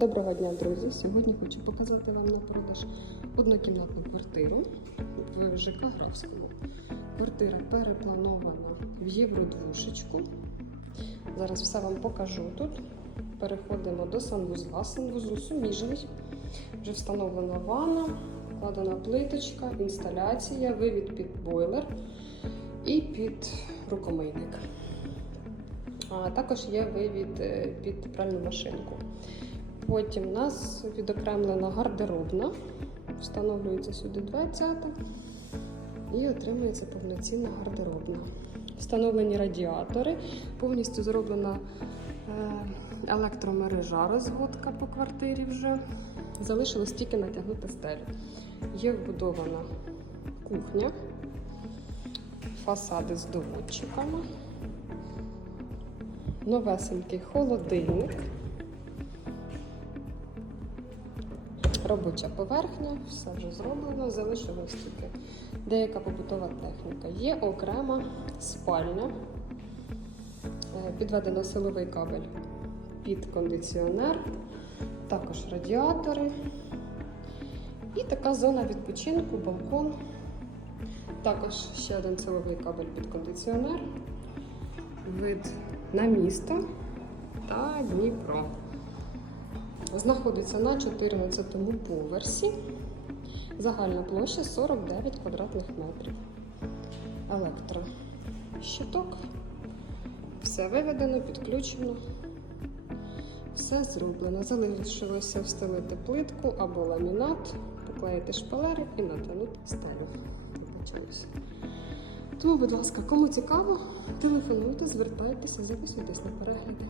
Доброго дня, друзі! Сьогодні хочу показати вам на продаж однокімнатну квартиру в ЖК Графському. Квартира перепланована в євродвушечку. Зараз все вам покажу тут. Переходимо до санвузла. Санвузол суміжний. Вже встановлена ванна, вкладена плиточка, інсталяція, вивід під бойлер і під рукомийник. А також є вивід е, під пральну машинку. Потім у нас відокремлена гардеробна, встановлюється сюди дверцята і отримується повноцінна гардеробна. Встановлені радіатори, повністю зроблена е, електромережа, розводка по квартирі вже. Залишилось тільки натягнути стелю. Є вбудована кухня, фасади з доводчиками, новесенький холодильник. Робоча поверхня, все вже зроблено, залишилось тільки деяка побутова техніка. Є окрема спальня, Е, підведено силовий кабель під кондиціонер, також радіатори. І така зона відпочинку, балкон. Також ще один силовий кабель під кондиціонер, вид на місто та Дніпро. Знаходиться на 14 поверсі. Загальна площа 49 квадратних метрів. Електрощиток. Все виведено, підключено. Все зроблено. Залишилося встелити плитку або ламінат, поклеїти шпалери і натягнути стелю. Тому, будь ласка, кому цікаво, телефонуйте, звертайтеся, записуйтесь на перегляди.